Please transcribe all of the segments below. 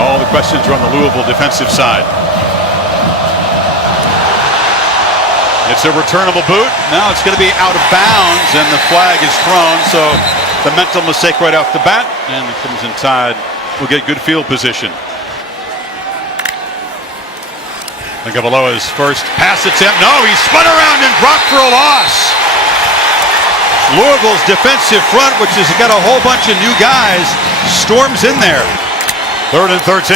All the questions are on the Louisville defensive side. It's a returnable boot. Now it's going to be out of bounds, and the flag is thrown. So the mental mistake right off the bat, and the Crimson Tide will get good field position. Louisville's first pass attempt. No, he spun around and dropped for a loss. Louisville's defensive front, which has got a whole bunch of new guys, storms in there. 3rd and 13.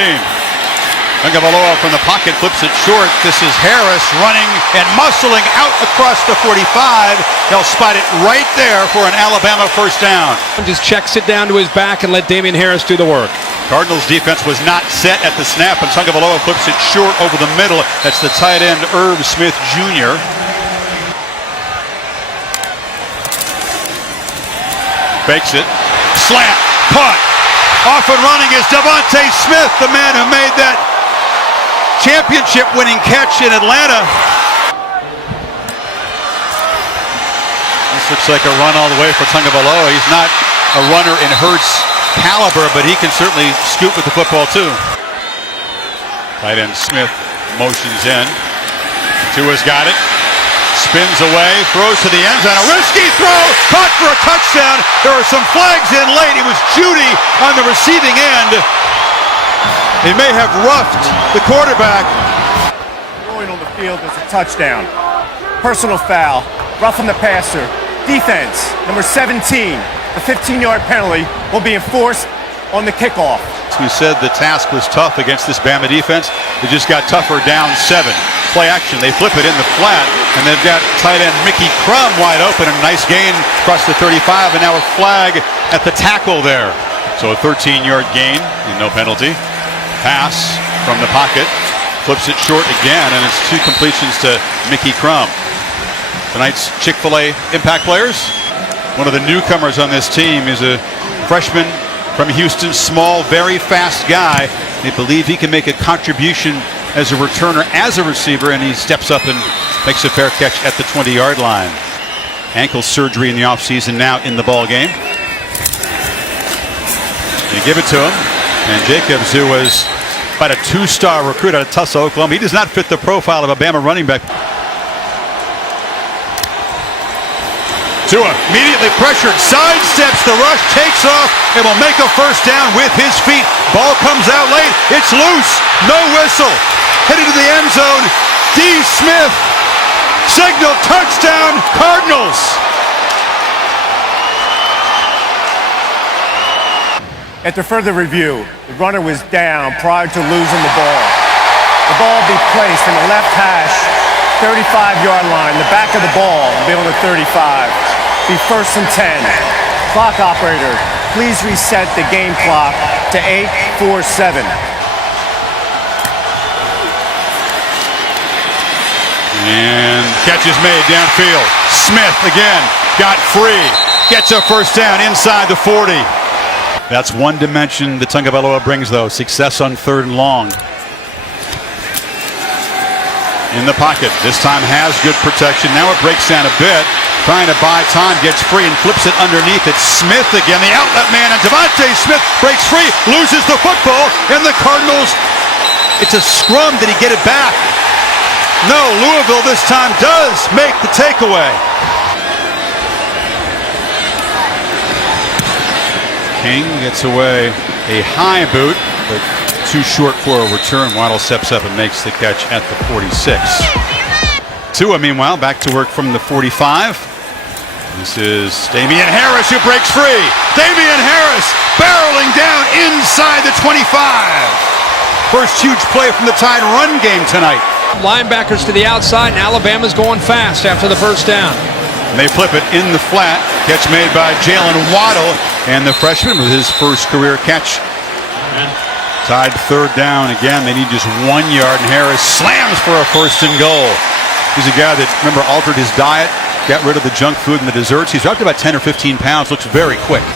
Louisville from the pocket flips it short. This is Harris running and muscling out across the 45. They'll spot it right there for an Alabama first down. Just checks it down to his back and let Damian Harris do the work. Cardinals defense was not set at the snap, and Louisville flips it short over the middle. That's the tight end Irv Smith Jr. Fakes it, slant, punt. Off and running is Devontae Smith, the man who made that championship-winning catch in Atlanta. This looks like a run all the way for Tagovailoa. He's not a runner in Hurts' caliber, but he can certainly scoop with the football too. Tight end Smith motions in. Tua's got it. Spins away, throws to the end zone. A risky throw, caught for a touchdown. There are some flags in late. It was Judy on the receiving end. They may have roughed the quarterback. Going on the field is a touchdown. Personal foul, roughing the passer. Defense, number 17. The 15-yard penalty will be enforced on the kickoff. We said the task was tough against this Bama defense. It just got tougher down 7. Play action, they flip it in the flat, and they've got tight end Mickey Crum wide open, and a nice gain across the 35, and now a flag at the tackle there. So a 13-yard gain and no penalty. Pass from the pocket, flips it short again, and it's 2 completions to Mickey Crum. Tonight's Chick-fil-A impact players. One of the newcomers on this team is a freshman from Houston, small, very fast guy. They believe he can make a contribution as a returner, as a receiver, and he steps up and makes a fair catch at the 20-yard line. Ankle surgery in the offseason, now in the ball game. They give it to him, and Jacobs, who was about a 2-star recruit out of Tulsa, Oklahoma, he does not fit the profile of a Bama running back. Tua immediately pressured, sidesteps the rush, takes off, and will make a first down with his feet. Ball comes out late, it's loose, no whistle. Headed to the end zone, D. Smith, signal touchdown, Cardinals. After further review, the runner was down prior to losing the ball. The ball will be placed in the left hash, 35-yard line, the back of the ball will be on the 35. Be 1st and 10. Clock operator, please reset the game clock to 8:47. And catch is made downfield. Smith again got free, gets a first down inside the 40. That's one dimension that Tagovailoa brings, though, success on 3rd and long. In the pocket, this time has good protection. Now it breaks down a bit, trying to buy time, gets free and flips it underneath. It's Smith again, the outlet man, and Devontae Smith breaks free, loses the football, and the Cardinals, it's a scrum. Did he get it back? No, Louisville this time does make the takeaway. King gets away a high boot, but too short for a return. Waddle steps up and makes the catch at the 46. Tua, meanwhile, back to work from the 45. This is Damian Harris who breaks free. Damian Harris barreling down inside the 25. First huge play from the Tide run game tonight. Linebackers to the outside, and Alabama's going fast after the first down. And they flip it in the flat. Catch made by Jalen Waddle, and the freshman with his first career catch. Tide 3rd down again. They need just 1 yard, and Harris slams for a 1st and goal. He's a guy that, remember, altered his diet, got rid of the junk food and the desserts. He's dropped about 10 or 15 pounds, looks very quick.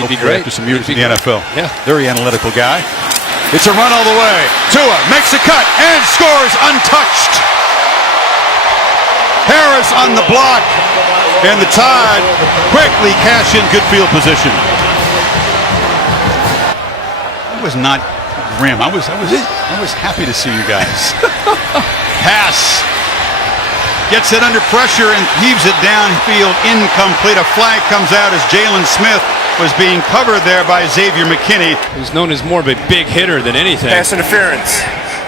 He'd be great after some years in the NFL. Yeah. Very analytical guy. It's a run all the way. Tua makes a cut and scores untouched. Harris on the block, and the Tide quickly cash in good field position. It was not rim. I was happy to see you guys. Pass. Gets it under pressure and heaves it downfield. Incomplete. A flag comes out as Jalen Smith was being covered there by Xavier McKinney. He's known as more of a big hitter than anything. Pass interference.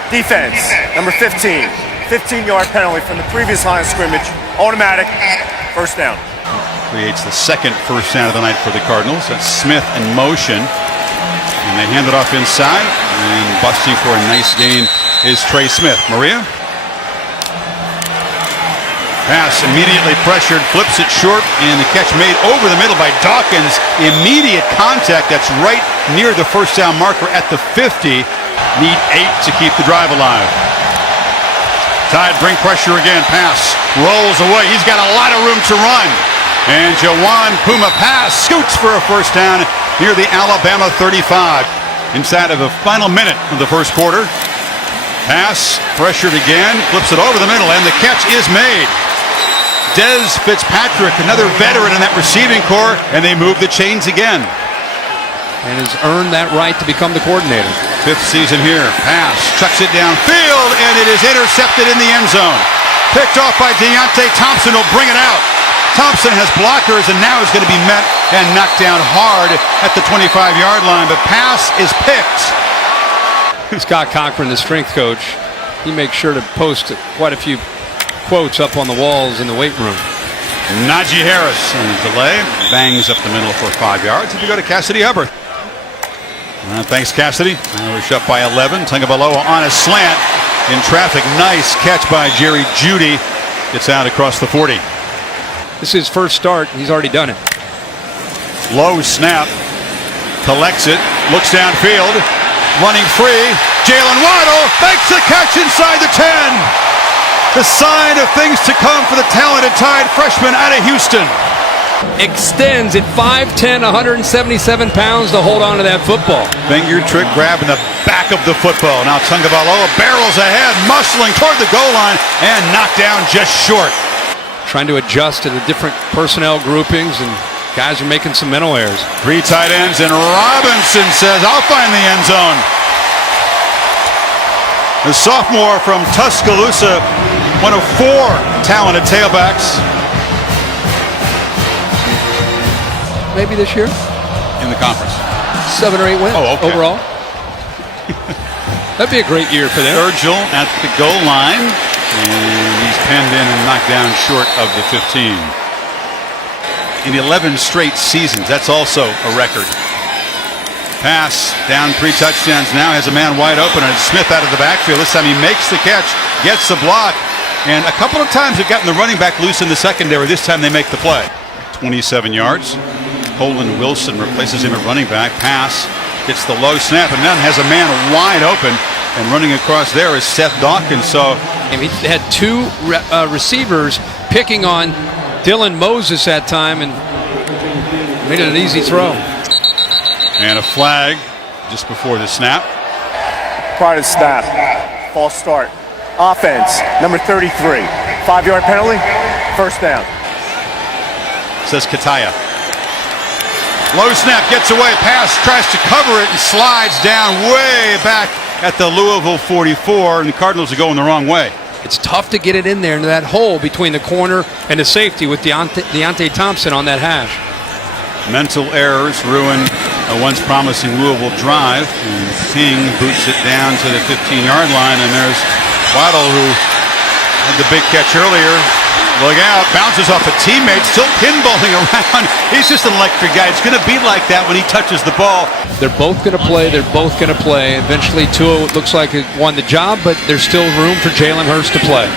Defense, number 15. 15-yard penalty from the previous line of scrimmage. Automatic. First down. Creates the second first down of the night for the Cardinals. That's Smith in motion. And they hand it off inside. And busting for a nice gain is Trey Smith. Maria? Pass immediately pressured, flips it short, and the catch made over the middle by Dawkins. Immediate contact. That's right near the first down marker at the 50. Need 8 to keep the drive alive. Tide bring pressure again. Pass rolls away. He's got a lot of room to run. And Jawan Puma Pass scoots for a first down near the Alabama 35. Inside of a final minute of the first quarter. Pass pressured again. Flips it over the middle, and the catch is made. Dez Fitzpatrick, another veteran in that receiving corps, and they move the chains again. And has earned that right to become the coordinator. 5th season here. Pass, chucks it downfield, and it is intercepted in the end zone. Picked off by Deontay Thompson, who'll bring it out. Thompson has blockers, and now is going to be met and knocked down hard at the 25-yard line, but pass is picked. Scott Cochran, the strength coach, he makes sure to post quite a few quotes up on the walls in the weight room. Najee Harris on the delay, bangs up the middle for 5 yards. If you go to Cassidy Hubbard. Thanks, Cassidy. We're shut by 11. Tagovailoa on a slant in traffic. Nice catch by Jerry Jeudy. Gets out across the 40. This is his first start. He's already done it. Low snap. Collects it. Looks downfield. Running free. Jalen Waddle makes the catch inside the 10. The sign of things to come for the talented Tide freshman out of Houston. Extends at 5'10", 177 pounds to hold on to that football. Finger trick grab in the back of the football. Now Tagovailoa barrels ahead, muscling toward the goal line, and knocked down just short. Trying to adjust to the different personnel groupings, and guys are making some mental errors. 3 tight ends, and Robinson says, "I'll find the end zone." The sophomore from Tuscaloosa, one of 4 talented tailbacks. Maybe this year? In the conference. 7 or 8 wins overall. That'd be a great year for them. Virgil at the goal line, and he's penned in and knocked down short of the 15. In 11 straight seasons, that's also a record. Pass down 3 touchdowns, now has a man wide open, and Smith out of the backfield. This time he makes the catch, gets the block, and a couple of times they've gotten the running back loose in the secondary. This time they make the play. 27 yards. Holden Wilson replaces him at running back. Pass gets the low snap, and then has a man wide open, and running across there is Seth Dawkins. So he had 2 receivers picking on Dylan Moses that time, and made it an easy throw. And a flag just before the snap. Prior to the snap, false start. Offense, number 33. 5-yard penalty, first down. Says Kataya. Low snap, gets away, pass, tries to cover it, and slides down way back at the Louisville 44, and the Cardinals are going the wrong way. It's tough to get it in there into that hole between the corner and the safety with Deontay Thompson on that hash. Mental errors ruin a once promising Louisville drive, and King boots it down to the 15-yard line, and there's Waddle, who had the big catch earlier. Look out, bounces off a teammate, still pinballing around. He's just an electric guy. It's going to be like that when he touches the ball. They're both going to play. They're both going to play. Eventually, Tua looks like he won the job, but there's still room for Jalen Hurts to play.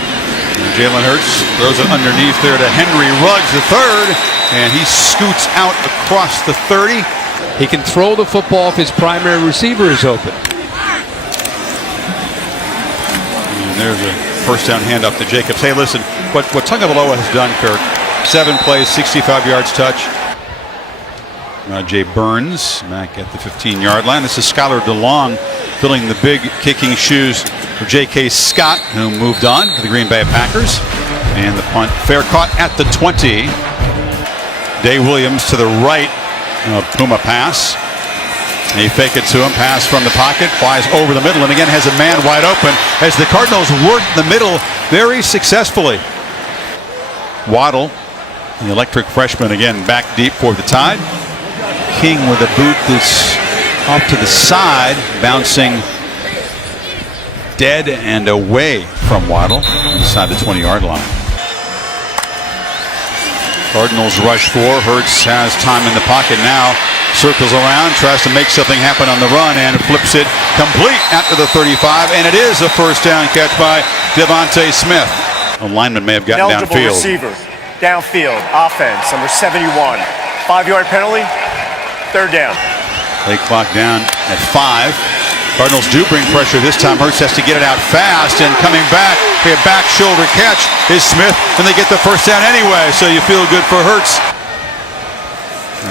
Jalen Hurts throws it underneath there to Henry Ruggs III, and he scoots out across the 30. He can throw the football if his primary receiver is open. And there's a first down handoff to Jacobs. Hey, listen, what Tagovailoa has done, Kirk, 7 plays, 65 yards touch. Jay Burns back at the 15-yard line. This is Skylar DeLong filling the big kicking shoes for J.K. Scott, who moved on to the Green Bay Packers. And the punt, fair caught at the 20. Day Williams to the right. Puma pass. They fake it to him, pass from the pocket, flies over the middle, and again has a man wide open as the Cardinals work the middle very successfully. Waddle, the electric freshman, again back deep for the Tide. King with a boot that's off to the side, bouncing dead and away from Waddle inside the 20-yard line. Cardinals rush 4. Hurts has time in the pocket now. Circles around, tries to make something happen on the run, and flips it complete after the 35. And it is a first down catch by Devontae Smith. A lineman may have gotten Eligible downfield. receiver. Downfield. Offense. Number 71. 5-yard penalty. Third down. They clock down at 5. Cardinals do bring pressure this time. Hurts has to get it out fast, and coming back, a back shoulder catch is Smith, and they get the first down anyway, so you feel good for Hurts.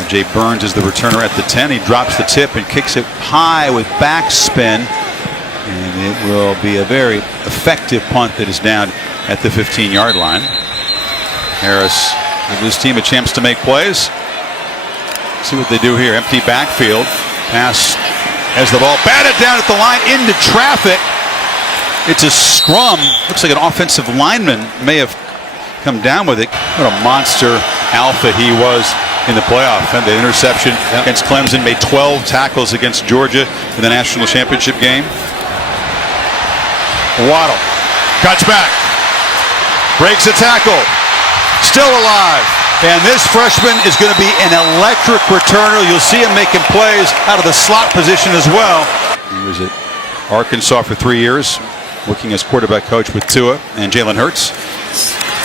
Jay Burns is the returner at the 10. He drops the tip and kicks it high with backspin, and it will be a very effective punt that is down at the 15-yard line. Harris give his team a chance to make plays. See what they do here. Empty backfield. Pass as the ball batted down at the line into traffic. It's a scrum. Looks like an offensive lineman may have come down with it. What a monster alpha he was in the playoff. And the interception against Clemson, made 12 tackles against Georgia in the national championship game. Waddle cuts back, breaks a tackle, still alive. And this freshman is going to be an electric returner. You'll see him making plays out of the slot position as well. He was at Arkansas for 3 years, working as quarterback coach with Tua and Jalen Hurts.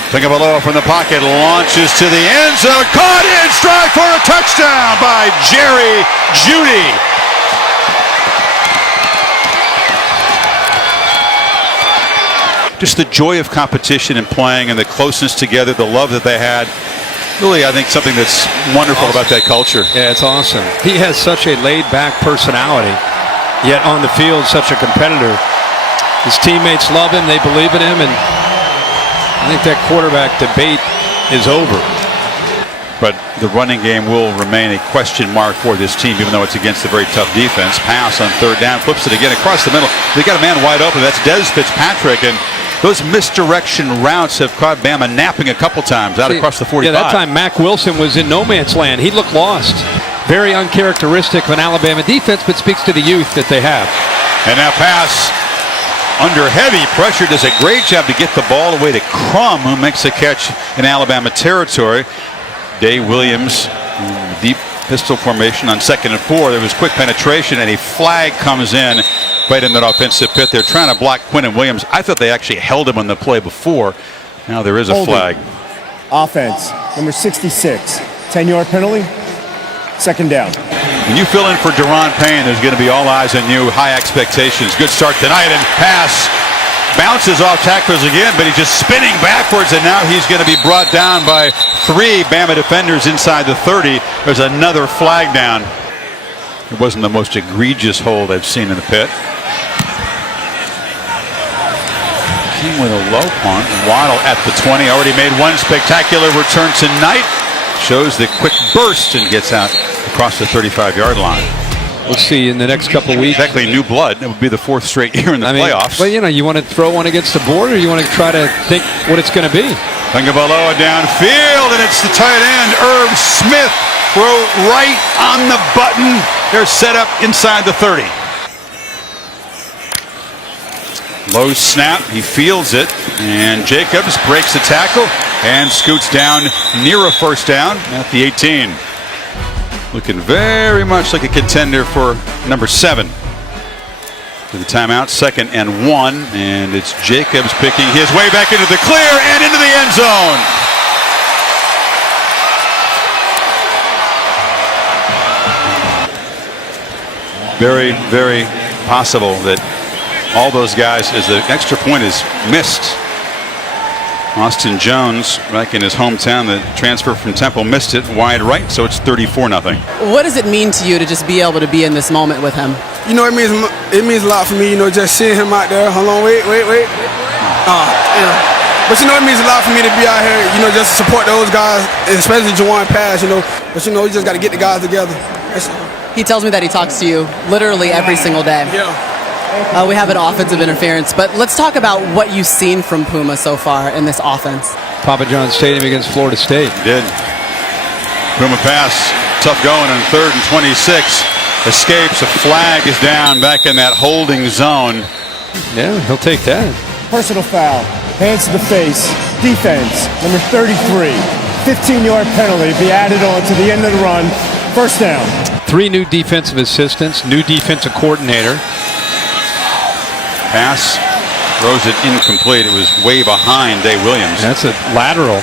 Tagovailoa from the pocket, launches to the end zone, caught in stride for a touchdown by Jerry Jeudy. Just the joy of competition and playing, and the closeness together, the love that they had. Really, I think something that's wonderful about that culture. Yeah, it's awesome. He has such a laid-back personality, yet on the field, such a competitor. His teammates love him. They believe in him, and I think that quarterback debate is over. But the running game will remain a question mark for this team, even though it's against a very tough defense. Pass on third down, flips it again across the middle. They got a man wide open. That's Des Fitzpatrick, and those misdirection routes have caught Bama napping a couple times out across the 45. Yeah, that time Mack Wilson was in no man's land. He looked lost. Very uncharacteristic of an Alabama defense, but speaks to the youth that they have. And now pass under heavy pressure, does a great job to get the ball away to Crum, who makes a catch in Alabama territory. Day Williams, deep pistol formation on 2nd and 4. There was quick penetration, and a flag comes in right in that offensive pit. They're trying to block Quinton Williams. I thought they actually held him on the play before. Now there is a flag. Offense, number 66. 10-yard penalty. Second down. When you fill in for Deron Payne, there's going to be all eyes on you, high expectations. Good start tonight, and pass bounces off tacklers again, but he's just spinning backwards, and now he's going to be brought down by 3 Bama defenders inside the 30. There's another flag down. It wasn't the most egregious hold I've seen in the pit. King with a low punt. Waddle at the 20. Already made one spectacular return tonight. Shows the quick burst and gets out across the 35-yard line. We'll see in the next couple of weeks. Exactly, new blood. It would be the 4th straight year in the playoffs. But, you know, you want to throw one against the board, or you want to try to think what it's going to be? Tagovailoa downfield, and it's the tight end, Irv Smith. Throw right on the button. They're set up inside the 30. Low snap. He fields it. And Jacobs breaks the tackle and scoots down near a first down at the 18. Looking very much like a contender for number 7. To the timeout, 2nd and 1. And it's Jacobs picking his way back into the clear and into the end zone. Very, very possible that all those guys, as the extra point is missed. Austin Jones, back in his hometown, the transfer from Temple, missed it wide right, so it's 34-0. What does it mean to you to just be able to be in this moment with him? You know, it means a lot for me, you know, just seeing him out there. Hold on, wait. But, you know, it means a lot for me to be out here, you know, just to support those guys, especially Juwan Pass, you know. But, you know, you just got to get the guys together. That's all. He tells me that he talks to you literally every single day. Yeah. We have an offensive interference, but let's talk about what you've seen from Puma so far in this offense. Papa John Stadium against Florida State. Did. Puma pass, tough going on 3rd and 26. Escapes, a flag is down back in that holding zone. Yeah, he'll take that. Personal foul. Hands to the face. Defense. Number 33. 15-yard penalty. Be added on to the end of the run. First down. 3 new defensive assistants, new defensive coordinator. Pass, throws it incomplete. It was way behind Day Williams. That's a lateral.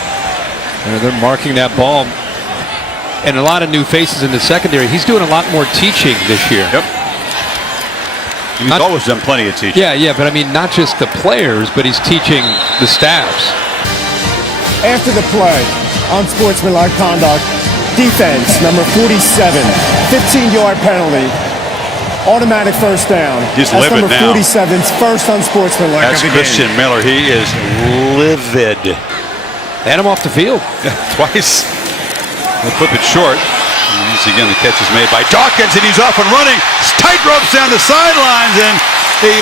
They're marking that ball. And a lot of new faces in the secondary. He's doing a lot more teaching this year. Yep. He's always done plenty of teaching. Yeah, but I mean, not just the players, but he's teaching the staffs. After the play, unsportsmanlike conduct, defense, number 47, 15-yard penalty, automatic first down. He's That's livid number now. 47's first unsportsmanlike That's of the Christian game. Miller. He is livid. Had him off the field. Twice. They'll flip it short. And once again, the catch is made by Dawkins, and he's off and running. Tight ropes down the sidelines, and the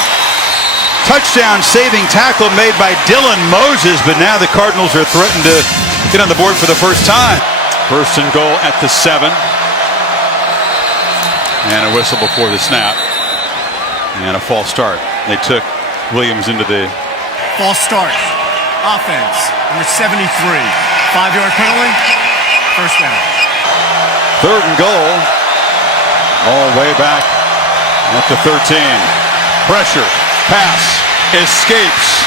touchdown saving tackle made by Dylan Moses, but now the Cardinals are threatened to get on the board for the first time. First and goal at the 7. And a whistle before the snap. And a false start. They took Williams into the... False start. Offense, number 73. 5-yard penalty. First down. 3rd and goal. All the way back at the 13. Pressure. Pass. Escapes.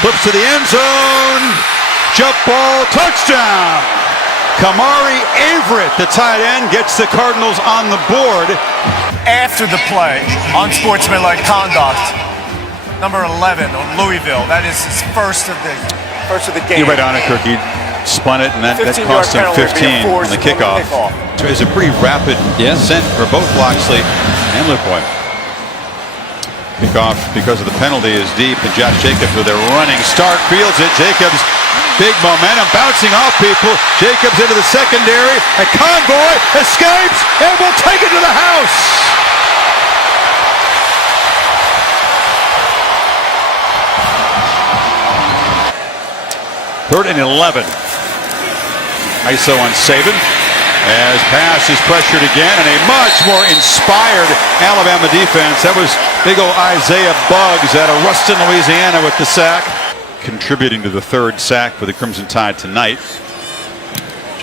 Flips to the end zone. Jump ball. Touchdown. Kamari Averett, the tight end, gets the Cardinals on the board. After the play, unsportsmanlike conduct, number 11 on Louisville. That is his first of the game. You're right on it, Kirk. He spun it, and that cost him 15 on the kickoff. It's a pretty rapid descent for both Loxley and Lupoy. Kickoff, because of the penalty, is deep, and Josh Jacobs with a running start fields it. Jacobs, big momentum, bouncing off people. Jacobs into the secondary. A convoy escapes and will take it to the house. Third and 11. ISO on Saban. As pass is pressured again, and a much more inspired Alabama defense. That was big old Isaiah Buggs out of Ruston, Louisiana with the sack. Contributing to the 3rd sack for the Crimson Tide tonight.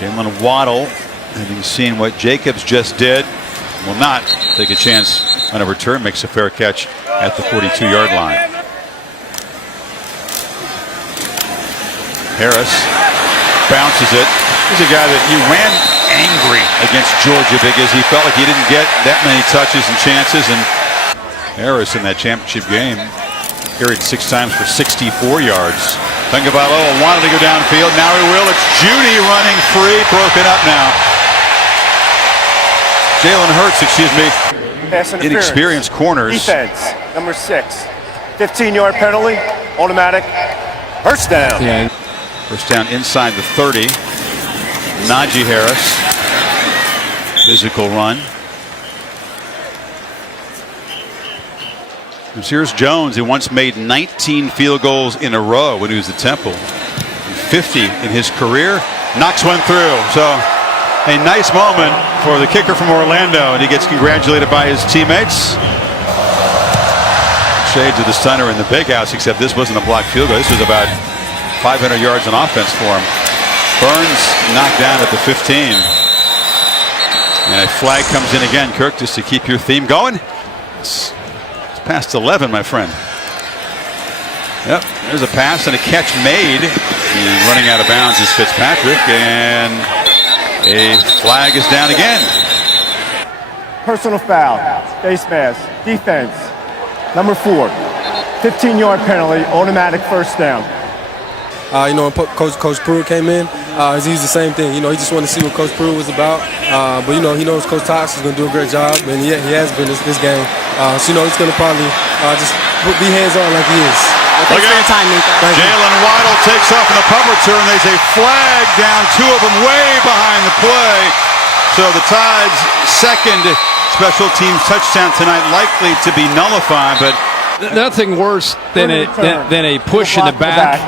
Jalen Waddle, having seen what Jacobs just did, will not take a chance on a return. Makes a fair catch at the 42-yard line. Harris bounces it. He's a guy that he ran angry against Georgia because he felt like he didn't get that many touches and chances. And Harris in that championship game carried 6 times for 64 yards. Tagovailoa wanted to go downfield. Now he will. It's Judy running free. Broken up now. Jalen Hurts, excuse me. Pass interference. Inexperienced corners. Defense, number 6. 15-yard penalty, automatic. First down. Yeah. First down inside the 30. Najee Harris. Physical run. And here's Jones, who once made 19 field goals in a row when he was at Temple. 50 in his career. Knocks one through. So a nice moment for the kicker from Orlando, and he gets congratulated by his teammates. Shades of the stunner in the big house, except this wasn't a blocked field goal. This was about 500 yards on offense for him. Burns knocked down at the 15. And a flag comes in again, Kirk, just to keep your theme going. It's past 11, my friend. Yep, there's a pass and a catch made. And running out of bounds is Fitzpatrick, and a flag is down again. Personal foul, face mask, defense, number 4. 15-yard penalty, automatic first down. You know, when Coach Pruitt came in, he's the same thing. You know, he just wanted to see what Coach Pruitt was about. But, you know, he knows Coach Tox is going to do a great job, and he has been this game. So, you know, he's going to probably just be hands-on like he is. Thanks for your time, Nico. Jalen Waddle takes off in the punt return. There's a flag down, 2 of them way behind the play. So the Tide's second special teams touchdown tonight likely to be nullified, but nothing worse than a push in the back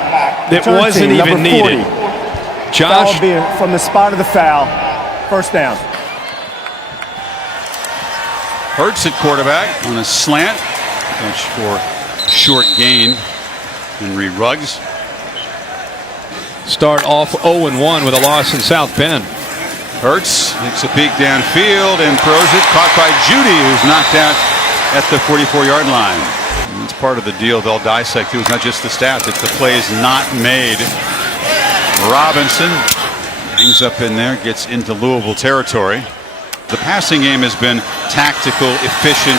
that Return wasn't team, even number needed. 40. Josh, Foul being from the spot of the foul. First down. Hurts at quarterback on a slant. Catch for short gain. Henry Ruggs. start off 0-1 with a loss in South Bend. Hurts takes a peek downfield and throws it. Caught by Judy, who's knocked out at the 44-yard line. And it's part of the deal they'll dissect too. It's not just the stats, it's the plays not made. Robinson hangs up in there, gets into Louisville territory. The passing game has been tactical, efficient,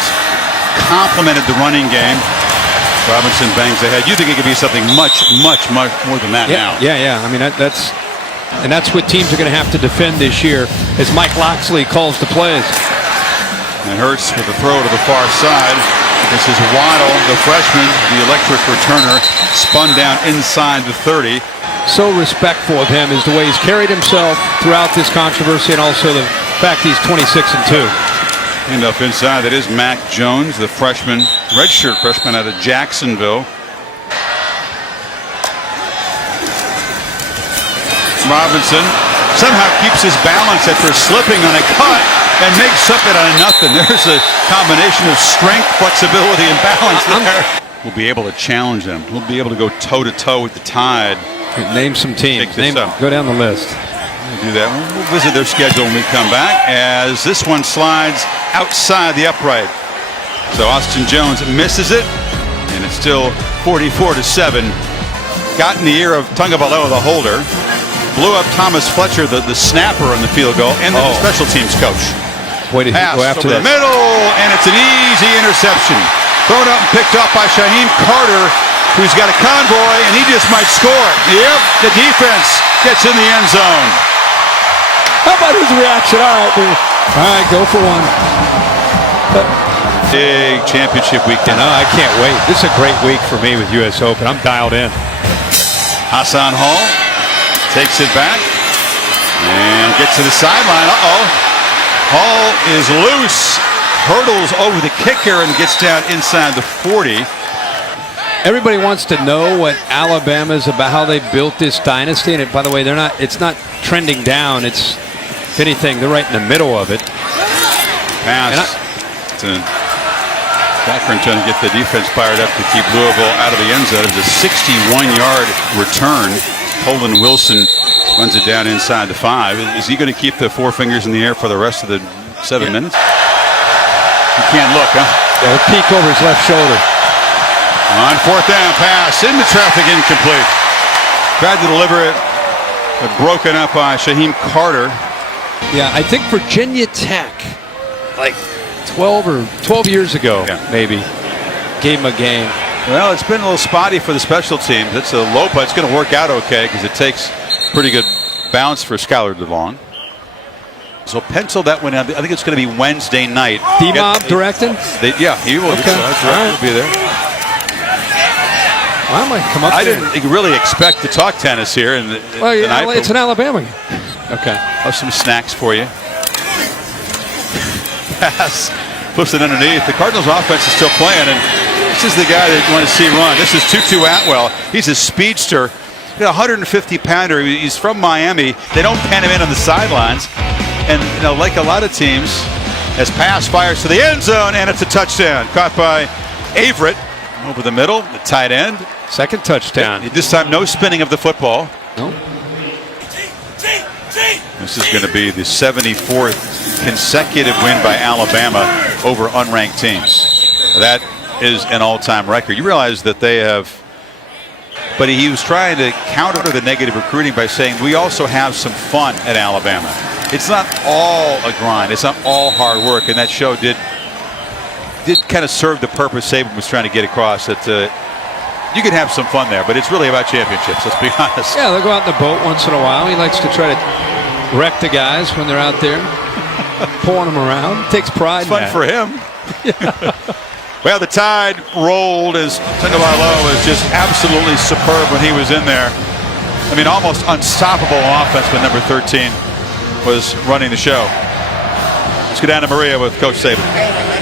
complemented the running game. Robinson bangs ahead. You think it could be something much more than that now? Yeah. I mean, that's what teams are going to have to defend this year as Mike Loxley calls the plays. And Hurts with the throw to the far side. This is Waddle, the freshman, the electric returner, spun down inside the 30. So respectful of him is the way he's carried himself throughout this controversy, and also the fact he's 26-2. End up inside. That is Mac Jones, the freshman, redshirt freshman out of Jacksonville. Robinson somehow keeps his balance after slipping on a cut and makes up it on a nothing. There's a combination of strength, flexibility, and balance there. We'll be able to challenge them. We'll be able to go toe-to-toe with the Tide. Name some teams. Go down the list. We'll do that. We'll visit their schedule when we come back, as this one slides outside the upright. So Austin Jones misses it, and it's still 44-7. Got in the ear of Tungabaloa, the holder. Blew up Thomas Fletcher, the snapper on the field goal, and the special teams coach. Way to Pass go after over the middle, and it's an easy interception. Thrown up and picked up by Shaheem Carter, who's got a convoy, and he just might score. Yep, the defense gets in the end zone. How about his reaction? All right, go for one. Big championship weekend. No, I can't wait. This is a great week for me with U.S. Open. I'm dialed in. Hassan Hall takes it back and gets to the sideline. Hall is loose, hurdles over the kicker and gets down inside the 40. Everybody wants to know what Alabama is about, how they built this dynasty. And by the way, it's not trending down. It's, if anything, they're right in the middle of it. Pass to Cochran trying to get the defense fired up to keep Louisville out of the end zone. It's a 61-yard return. Colin Wilson runs it down inside the 5. Is he going to keep the four fingers in the air for the rest of the 7 minutes? You can't look, huh? Yeah, a peek over his left shoulder. On fourth down, pass into traffic, incomplete. Tried to deliver it, but broken up by Shaheem Carter. Yeah, I think Virginia Tech, like 12 years ago, maybe, gave him a game. Well, it's been a little spotty for the special teams. It's a low putt. It's going to work out okay because it takes pretty good bounce for Skylar DeVaughn. So pencil that one out. I think it's going to be Wednesday night. D-Mob directing? He will. Okay. Will be there. I might come up I there. didn't really expect to talk tennis here. It's an Alabama game. Okay. I'll have some snacks for you. Pass. Puts it underneath. The Cardinals offense is still playing, and this is the guy that you want to see run. This is Tutu Atwell. He's a speedster. He's a 150-pounder. He's from Miami. They don't pen him in on the sidelines. And, like a lot of teams, as pass fires to the end zone, and it's a touchdown. Caught by Averett over the middle, the tight end. Second touchdown. This time, no spinning of the football. No. This is going to be the 74th consecutive win by Alabama over unranked teams. That is an all-time record. You realize that they have, but he was trying to counter the negative recruiting by saying we also have some fun at Alabama. It's not all a grind. It's not all hard work, and that show did kind of serve the purpose Saban was trying to get across, that you can have some fun there, but it's really about championships. Let's be honest. Yeah, they'll go out in the boat once in a while. He likes to try to wreck the guys when they're out there, pulling them around. Takes pride. It's fun for him. Well, the Tide rolled as Tungabaloa was just absolutely superb when he was in there. I mean, almost unstoppable offense when number 13 was running the show. Let's go down to Maria with Coach Saban.